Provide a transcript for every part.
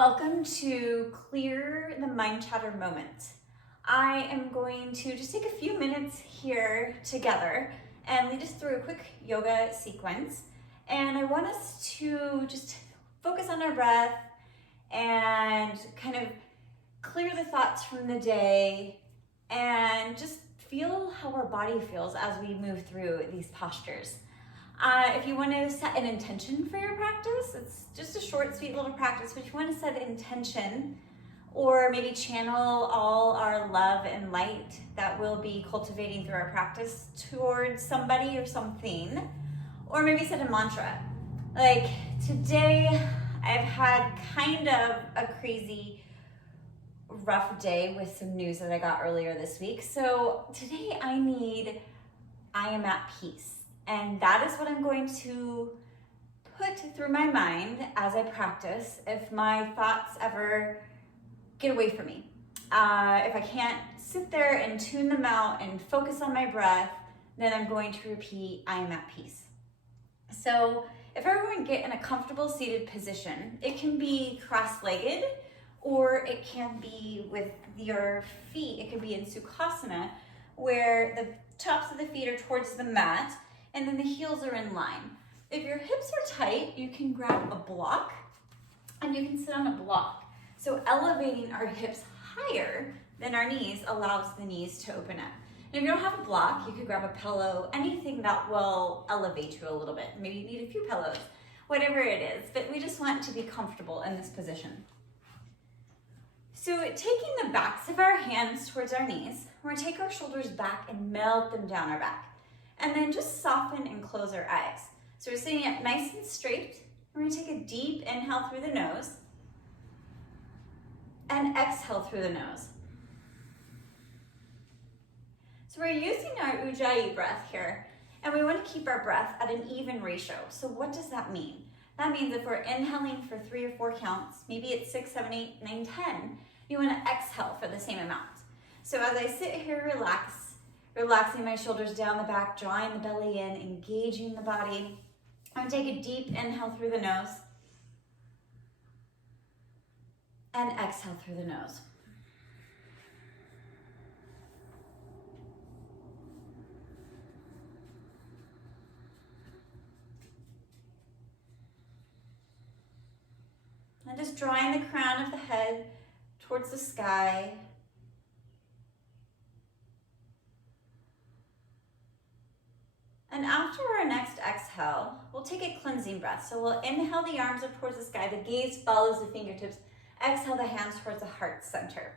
Welcome to Clear the Mind Chatter moment. I am going to just take a few minutes here together and lead us through a quick yoga sequence. And I want us to just focus on our breath and kind of clear the thoughts from the day and just feel how our body feels as we move through these postures. If you want to set an intention for your practice, it's just a short, sweet little practice, but if you want to set an intention or maybe channel all our love and light that we'll be cultivating through our practice towards somebody or something, or maybe set a mantra. Like today, I've had kind of a crazy, rough day with some news that I got earlier this week. So today I am at peace. And that is what I'm going to put through my mind as I practice if my thoughts ever get away from me. If I can't sit there and tune them out and focus on my breath, then I'm going to repeat, I am at peace. So if everyone get in a comfortable seated position, it can be cross-legged or it can be with your feet. It can be in Sukhasana where the tops of the feet are towards the mat and then the heels are in line. If your hips are tight, you can grab a block and you can sit on a block. So elevating our hips higher than our knees allows the knees to open up. And if you don't have a block, you could grab a pillow, anything that will elevate you a little bit. Maybe you need a few pillows, whatever it is, but we just want to be comfortable in this position. So taking the backs of our hands towards our knees, we're gonna take our shoulders back and melt them down our back. And then just soften and close our eyes. So we're sitting up nice and straight. We're gonna take a deep inhale through the nose and exhale through the nose. So we're using our Ujjayi breath here, and we wanna keep our breath at an even ratio. So what does that mean? That means if we're inhaling for 3 or 4 counts, maybe it's 6, 7, 8, 9, 10, you wanna exhale for the same amount. So as I sit here, relaxing my shoulders down the back, drawing the belly in, engaging the body. I'm gonna take a deep inhale through the nose and exhale through the nose. And just drawing the crown of the head towards the sky. And after our next exhale, we'll take a cleansing breath. So we'll inhale the arms up towards the sky, the gaze follows the fingertips, exhale the hands towards the heart center.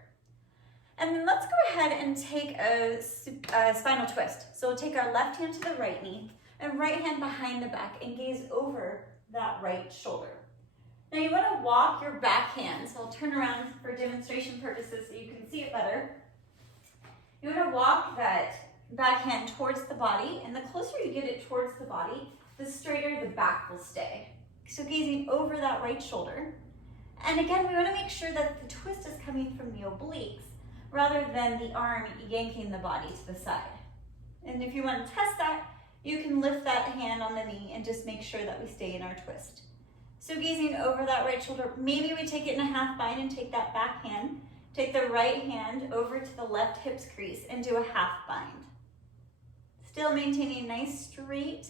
And then let's go ahead and take a spinal twist. So we'll take our left hand to the right knee and right hand behind the back and gaze over that right shoulder. Now you want to walk your back hand, so I'll turn around for demonstration purposes so you can see it better. You want to walk that back hand towards the body, and the closer you get it towards the body, the straighter the back will stay. So gazing over that right shoulder. And again, we want to make sure that the twist is coming from the obliques rather than the arm yanking the body to the side. And if you want to test that, you can lift that hand on the knee and just make sure that we stay in our twist. So gazing over that right shoulder, maybe we take it in a half bind and take that back hand, take the right hand over to the left hips crease and do a half bind. Still maintaining a nice straight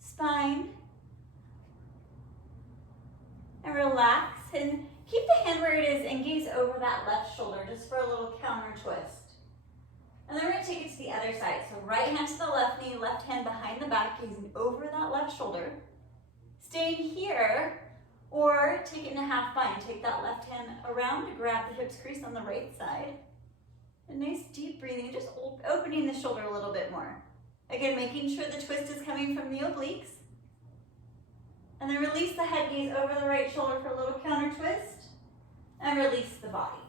spine. And relax and keep the hand where it is and gaze over that left shoulder just for a little counter twist. And then we're gonna take it to the other side. So right hand to the left knee, left hand behind the back, gazing over that left shoulder. Staying here, or take it in a half bind. Take that left hand around to grab the hips crease on the right side. A nice deep breathing, just opening the shoulder a little bit more. Again, making sure the twist is coming from the obliques. And then release the head gaze over the right shoulder for a little counter twist. And release the body.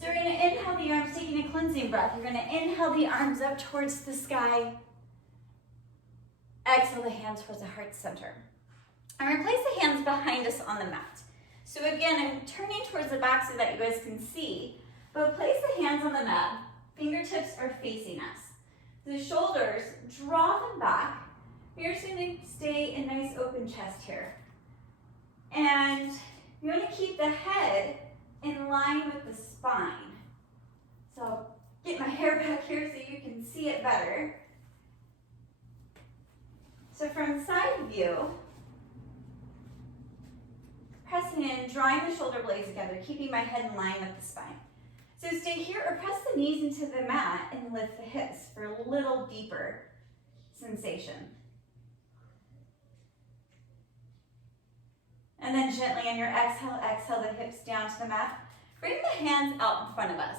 So you're going to inhale the arms, taking a cleansing breath. You're going to inhale the arms up towards the sky. Exhale the hands towards the heart center. And replace the hands behind us on the mat. So again, I'm turning towards the back so that you guys can see. But place the hands on the mat. Fingertips are facing us. The shoulders, draw them back. You're just going to stay in nice open chest here. And You want to keep the head in line with the spine. So I'll get my hair back here so you can see it better. So from side view, pressing in, drawing the shoulder blades together, keeping my head in line with the spine. So stay here or press the knees into the mat and lift the hips for a little deeper sensation. And then gently on your exhale, exhale the hips down to the mat. Bring the hands out in front of us.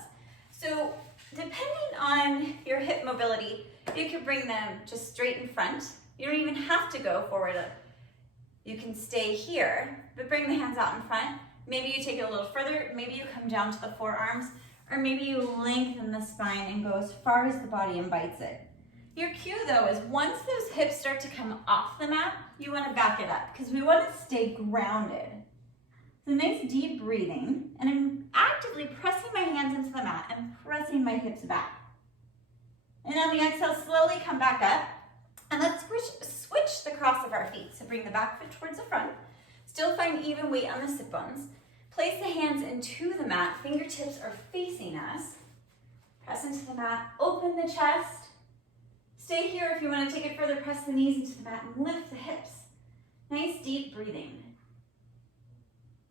So depending on your hip mobility, you can bring them just straight in front. You don't even have to go forward. You can stay here, but bring the hands out in front. Maybe you take it a little further. Maybe you come down to the forearms, or maybe you lengthen the spine and go as far as the body invites it. Your cue though is once those hips start to come off the mat, you want to back it up because we want to stay grounded. So nice deep breathing, and I'm actively pressing my hands into the mat and pressing my hips back. And on the exhale, slowly come back up, and let's switch the cross of our feet. So bring the back foot towards the front, still find even weight on the sit bones. Place the hands into the mat, fingertips are facing us. Press into the mat, open the chest. Stay here if you want to take it further, press the knees into the mat and lift the hips. Nice deep breathing.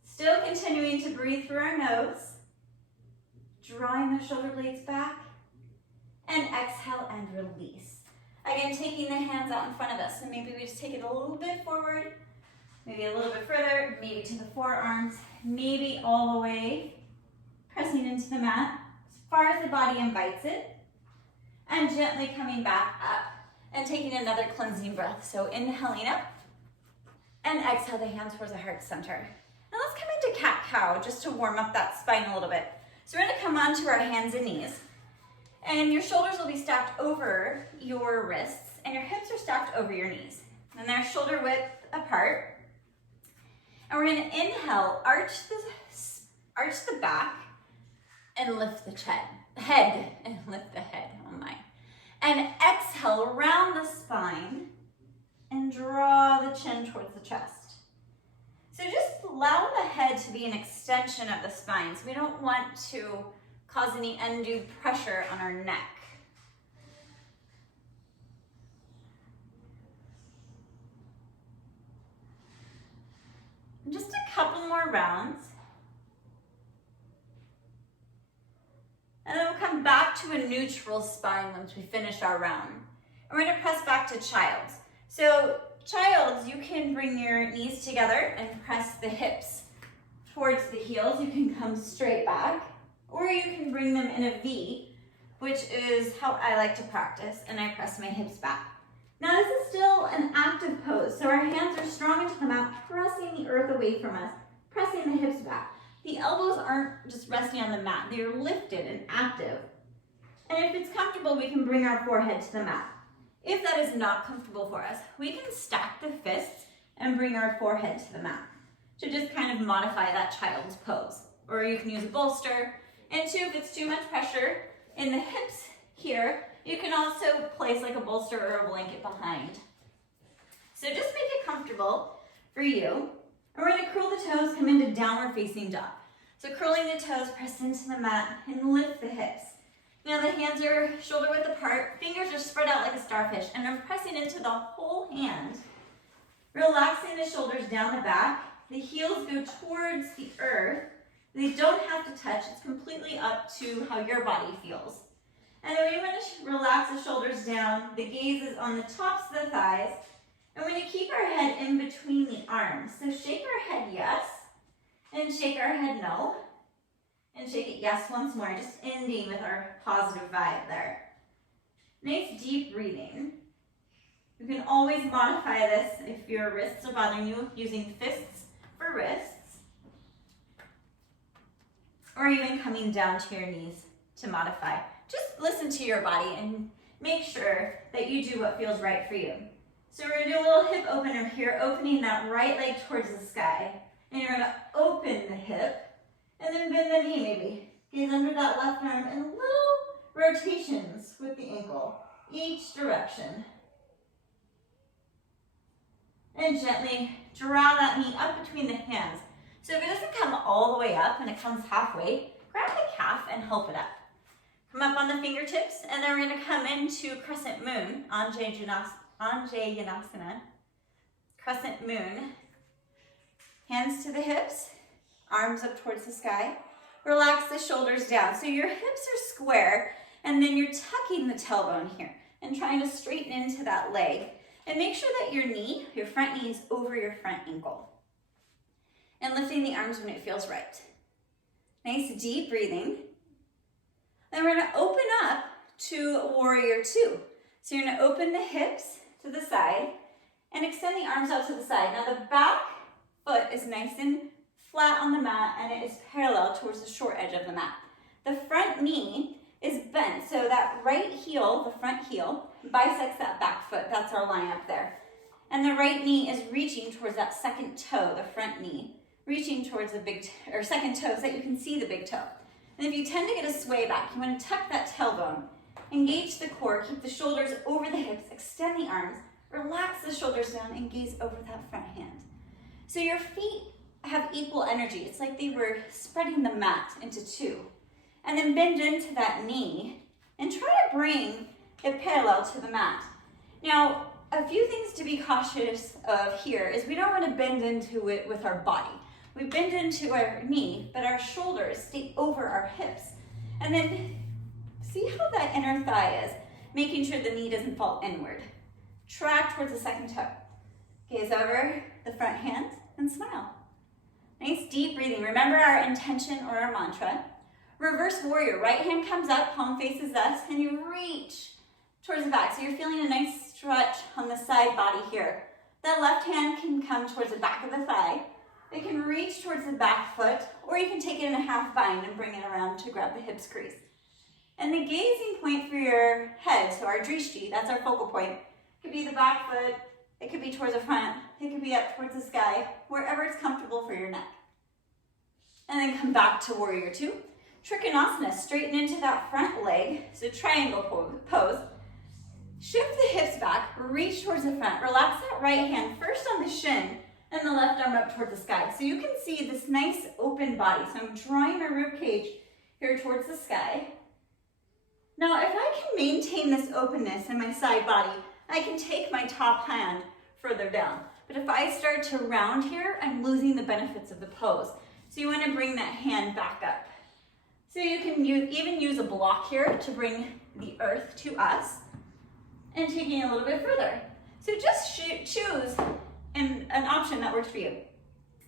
Still continuing to breathe through our nose, drawing the shoulder blades back, and exhale and release. Again, taking the hands out in front of us, so maybe we just take it a little bit forward, maybe a little bit further, maybe to the forearms, maybe all the way, pressing into the mat as far as the body invites it, and gently coming back up and taking another cleansing breath. So inhaling up and exhale the hands towards the heart center. Now let's come into cat-cow just to warm up that spine a little bit. So we're going to come onto our hands and knees, and your shoulders will be stacked over your wrists and your hips are stacked over your knees. And they're shoulder width apart. And we're going to inhale, arch the back and lift the head and lift the head. Oh my. And exhale, round the spine and draw the chin towards the chest. So just allow the head to be an extension of the spine. So we don't want to cause any undue pressure on our neck. Just a couple more rounds. And then we'll come back to a neutral spine once we finish our round. And we're going to press back to child's. So child's, you can bring your knees together and press the hips towards the heels. You can come straight back, or you can bring them in a V, which is how I like to practice, and I press my hips back. Now this is still an active pose, so our hands are strong into the mat, pressing the earth away from us, pressing the hips back. The elbows aren't just resting on the mat, they're lifted and active. And if it's comfortable, we can bring our forehead to the mat. If that is not comfortable for us, we can stack the fists and bring our forehead to the mat to just kind of modify that child's pose. Or you can use a bolster. And two, if it's too much pressure in the hips here, you can also place like a bolster or a blanket behind. So just make it comfortable for you. And we're going to curl the toes, come into downward facing dog. So curling the toes, press into the mat and lift the hips. Now the hands are shoulder width apart, fingers are spread out like a starfish, and I'm pressing into the whole hand, relaxing the shoulders down the back. The heels go towards the earth. They don't have to touch. It's completely up to how your body feels. And then we want to relax the shoulders down. The gaze is on the tops of the thighs. And we're going to keep our head in between the arms. So shake our head yes, and shake our head no. And shake it yes once more, just ending with our positive vibe there. Nice deep breathing. You can always modify this if your wrists are bothering you, using fists for wrists. Or even coming down to your knees to modify. Just listen to your body and make sure that you do what feels right for you. So we're going to do a little hip opener here, opening that right leg towards the sky. And you're going to open the hip. And then bend the knee maybe. Gaze under that left arm and little rotations with the ankle, each direction. And gently draw that knee up between the hands. So if it doesn't come all the way up and it comes halfway, grab the calf and help it up. Come up on the fingertips, and then we're going to come into Crescent Moon, Anjayanasana. Crescent Moon. Hands to the hips, arms up towards the sky. Relax the shoulders down. So your hips are square, and then you're tucking the tailbone here and trying to straighten into that leg. And make sure that your knee, your front knee, is over your front ankle. And lifting the arms when it feels right. Nice deep breathing. Then we're going to open up to Warrior Two. So you're going to open the hips to the side and extend the arms out to the side. Now the back foot is nice and flat on the mat, and it is parallel towards the short edge of the mat. The front knee is bent, so that right heel, the front heel, bisects that back foot. That's our line up there. And the right knee is reaching towards that second toe, the front knee, reaching towards the second toe so that you can see the big toe. And if you tend to get a sway back, you want to tuck that tailbone, engage the core, keep the shoulders over the hips, extend the arms, relax the shoulders down, and gaze over that front hand. So your feet have equal energy. It's like they were spreading the mat into two. And then bend into that knee and try to bring it parallel to the mat. Now, a few things to be cautious of here is we don't want to bend into it with our body. We bend into our knee, but our shoulders stay over our hips. And then see how that inner thigh is, making sure the knee doesn't fall inward. Track towards the second toe. Gaze over the front hand and smile. Nice deep breathing. Remember our intention or our mantra. Reverse warrior. Right hand comes up, palm faces us, and you reach towards the back. So you're feeling a nice stretch on the side body here. That left hand can come towards the back of the thigh. It can reach towards the back foot, or you can take it in a half bind and bring it around to grab the hips crease. And the gazing point for your head, so our drishti, that's our focal point, could be the back foot, it could be towards the front, it could be up towards the sky, wherever it's comfortable for your neck. And then come back to Warrior Two. Trikonasana, straighten into that front leg, so triangle pose. Shift the hips back, reach towards the front, relax that right hand first on the shin, and the left arm up towards the sky. So you can see this nice open body. So I'm drawing my rib cage here towards the sky. Now, if I can maintain this openness in my side body, I can take my top hand further down. But if I start to round here, I'm losing the benefits of the pose. So you want to bring that hand back up. So you can even use a block here to bring the earth to us and taking it a little bit further. So just choose an option that works for you.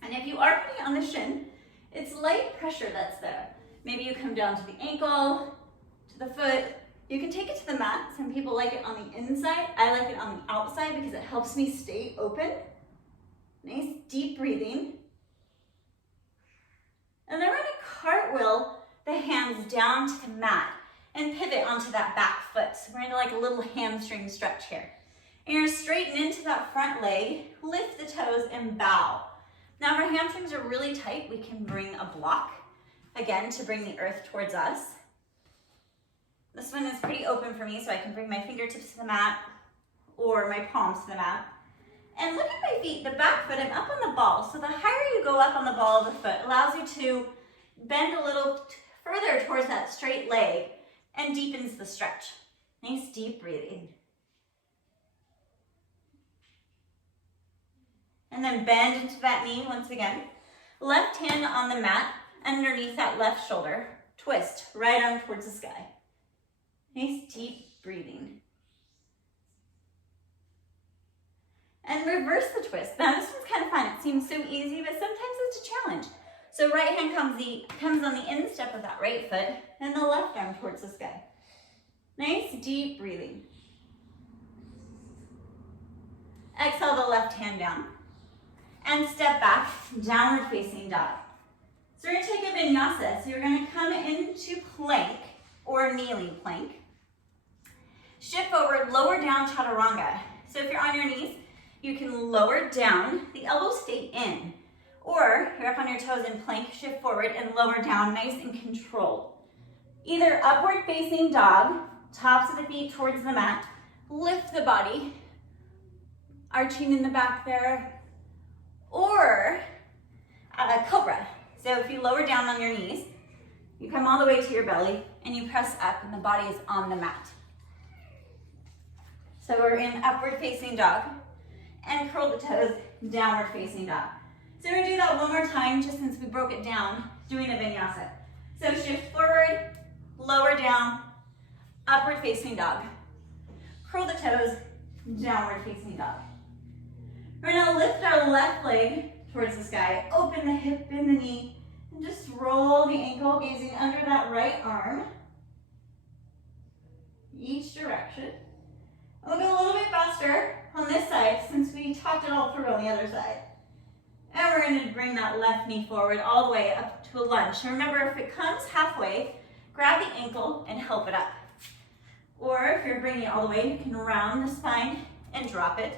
And if you are putting it on the shin, it's light pressure that's there. Maybe you come down to the ankle, to the foot. You can take it to the mat. Some people like it on the inside. I like it on the outside because it helps me stay open. Nice deep breathing. And then we're going to cartwheel the hands down to the mat and pivot onto that back foot. So we're going to like a little hamstring stretch here. And you're going to straighten into that front leg, lift the toes, and bow. Now, if our hamstrings are really tight, we can bring a block, again, to bring the earth towards us. This one is pretty open for me, so I can bring my fingertips to the mat or my palms to the mat. And look at my feet, the back foot, I'm up on the ball. So the higher you go up on the ball of the foot allows you to bend a little further towards that straight leg and deepens the stretch. Nice deep breathing. And then bend into that knee once again. Left hand on the mat, underneath that left shoulder. Twist, right arm towards the sky. Nice deep breathing. And reverse the twist. Now this one's kind of fun. It seems so easy, but sometimes it's a challenge. So right hand comes on the instep of that right foot, and the left arm towards the sky. Nice deep breathing. Exhale the left hand down. And step back, downward facing dog. So we're going to take a vinyasa. So you're going to come into plank or kneeling plank. Shift forward, lower down chaturanga. So if you're on your knees, you can lower down, the elbows stay in. Or you're up on your toes in plank, shift forward and lower down, nice and controlled. Either upward facing dog, tops of the feet towards the mat, lift the body, arching in the back there, or cobra. So if you lower down on your knees, you come all the way to your belly and you press up and the body is on the mat. So we're in upward facing dog and curl the toes, downward facing dog. So we're gonna do that one more time just since we broke it down, doing a vinyasa. So shift forward, lower down, upward facing dog. Curl the toes, downward facing dog. We're gonna lift our left leg towards the sky, open the hip, bend the knee, and just roll the ankle, gazing under that right arm. Each direction. We'll go a little bit faster on this side since we talked it all through on the other side. And we're gonna bring that left knee forward all the way up to a lunge. So remember, if it comes halfway, grab the ankle and help it up. Or if you're bringing it all the way, you can round the spine and drop it.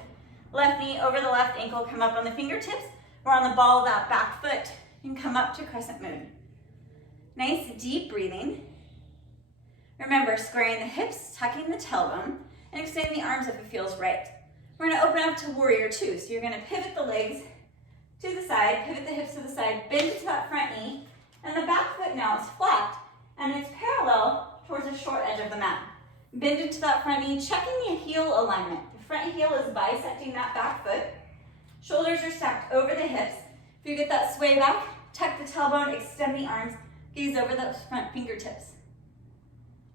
Left knee over the left ankle, come up on the fingertips, or on the ball of that back foot, and come up to Crescent Moon. Nice deep breathing. Remember, squaring the hips, tucking the tailbone, and extending the arms if it feels right. We're gonna open up to Warrior Two. So you're gonna pivot the legs to the side, pivot the hips to the side, bend to that front knee, and the back foot now is flat, and it's parallel towards the short edge of the mat. Bend into that front knee, checking the heel alignment. The front heel is bisecting that back foot. Shoulders are stacked over the hips. If you get that sway back, tuck the tailbone, extend the arms, gaze over those front fingertips.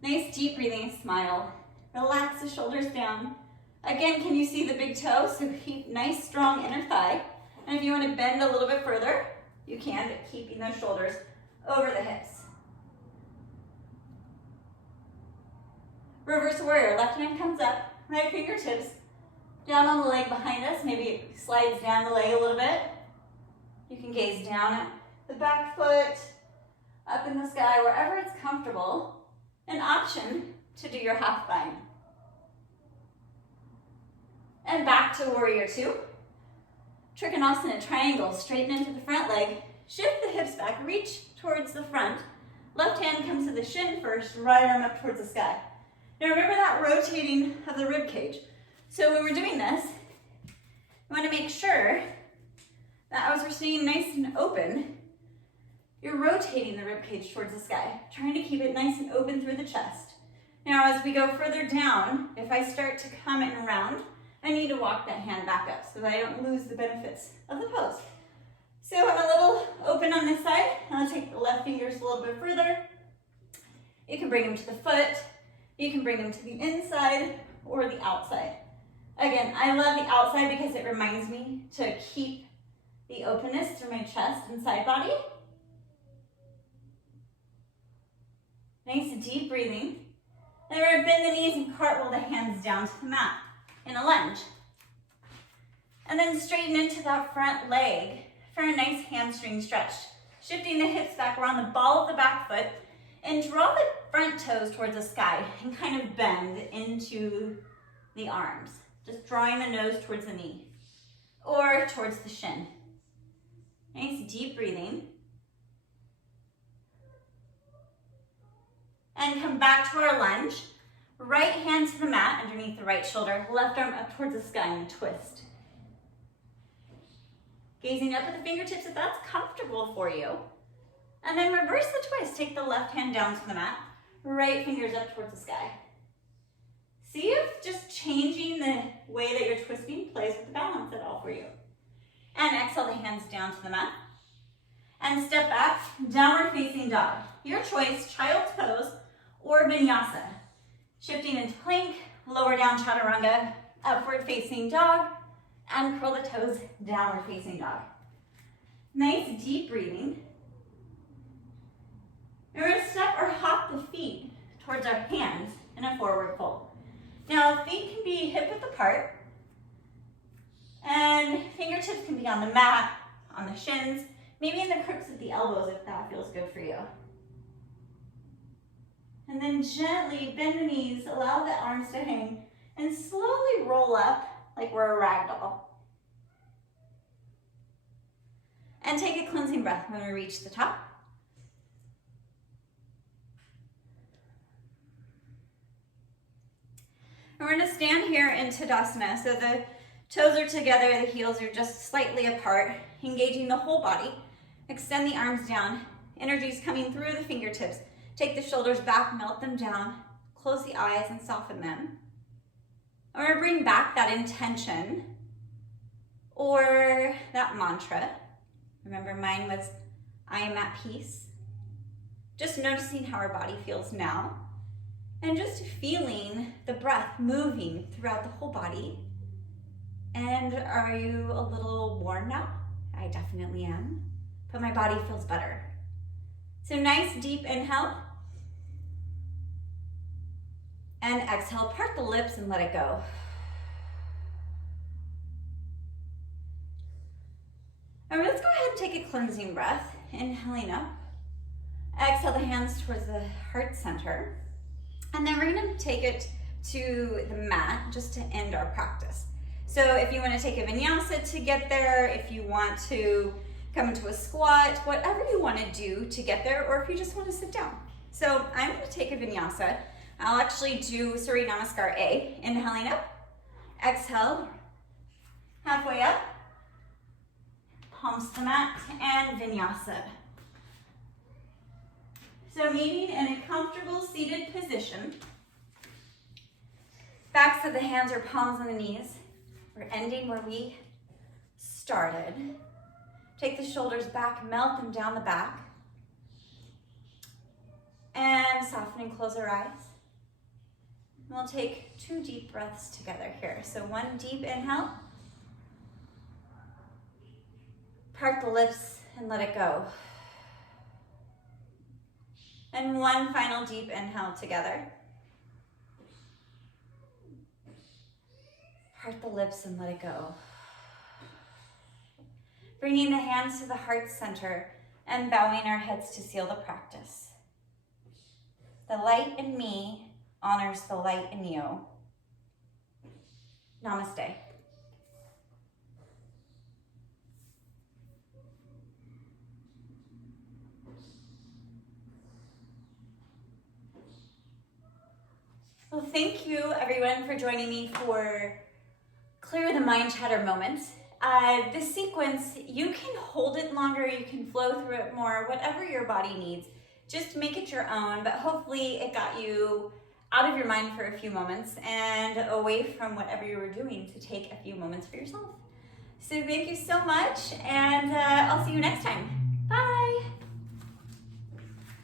Nice deep breathing, smile. Relax the shoulders down. Again, can you see the big toe? So keep nice, strong inner thigh. And if you want to bend a little bit further, you can, but keeping those shoulders over the hips. Reverse warrior, left hand comes up, right fingertips down on the leg behind us. Maybe it slides down the leg a little bit. You can gaze down at the back foot, up in the sky, wherever it's comfortable. An option to do your half bind. And back to Warrior Two. Trikonasana, triangle, straighten into the front leg, shift the hips back, reach towards the front. Left hand comes to the shin first, right arm up towards the sky. Now remember that rotating of the rib cage. So when we're doing this, you want to make sure that as we're staying nice and open, you're rotating the rib cage towards the sky, trying to keep it nice and open through the chest. Now as we go further down, if I start to come in round, I need to walk that hand back up so that I don't lose the benefits of the pose. So I'm a little open on this side. I'll take the left fingers a little bit further. You can bring them to the foot. You can bring them to the inside or the outside. Again, I love the outside because it reminds me to keep the openness through my chest and side body. Nice deep breathing. Then we're going to bend the knees and cartwheel the hands down to the mat in a lunge. And then straighten into that front leg for a nice hamstring stretch. Shifting the hips back around the ball of the back foot and draw the front toes towards the sky and kind of bend into the arms. Just drawing the nose towards the knee or towards the shin. Nice deep breathing. And come back to our lunge. Right hand to the mat underneath the right shoulder, left arm up towards the sky and twist. Gazing up at the fingertips if that's comfortable for you. And then reverse the twist. Take the left hand down to the mat, right fingers up towards the sky. See if just changing the way that you're twisting plays with the balance at all for you. And exhale the hands down to the mat. And step back, downward facing dog. Your choice, child's pose or vinyasa. Shifting into plank, lower down chaturanga, upward facing dog, and curl the toes, downward facing dog. Nice deep breathing. And we're going to step or hop the feet towards our hands in a forward fold. Now feet can be hip width apart, and fingertips can be on the mat, on the shins, maybe in the crooks of the elbows if that feels good for you. And then gently bend the knees, allow the arms to hang, and slowly roll up like we're a rag doll. And take a cleansing breath when we reach the top. And we're going to stand here in Tadasana. So the toes are together, the heels are just slightly apart, engaging the whole body. Extend the arms down. Energy's coming through the fingertips. Take the shoulders back, melt them down. Close the eyes and soften them. I'm going to bring back that intention or that mantra. Remember, mine was, I am at peace. Just noticing how our body feels now. And just feeling the breath moving throughout the whole body. And are you a little warm now? I definitely am. But my body feels better. So nice deep inhale. And exhale, part the lips and let it go. All right, let's go ahead and take a cleansing breath. Inhaling up. Exhale the hands towards the heart center. And then we're gonna take it to the mat just to end our practice. So if you wanna take a vinyasa to get there, if you want to come into a squat, whatever you wanna do to get there, or if you just wanna sit down. So I'm gonna take a vinyasa. I'll actually do Surya Namaskar A, inhaling up, exhale, halfway up, palms to the mat, and vinyasa. So meeting in a comfortable seated position, backs of the hands or palms on the knees. We're ending where we started. Take the shoulders back, melt them down the back, and soften and close our eyes. We'll take 2 deep breaths together here. So 1 deep inhale. Part the lips and let it go. And 1 final deep inhale together. Part the lips and let it go. Bringing the hands to the heart center and bowing our heads to seal the practice. The light in me honors the light in you. Namaste. Well, thank you everyone for joining me for Clear the Mind Chatter moments. This sequence, you can hold it longer, you can flow through it more, whatever your body needs. Just make it your own, but hopefully it got you out of your mind for a few moments and away from whatever you were doing to take a few moments for yourself. So thank you so much, and I'll see you next time. Bye.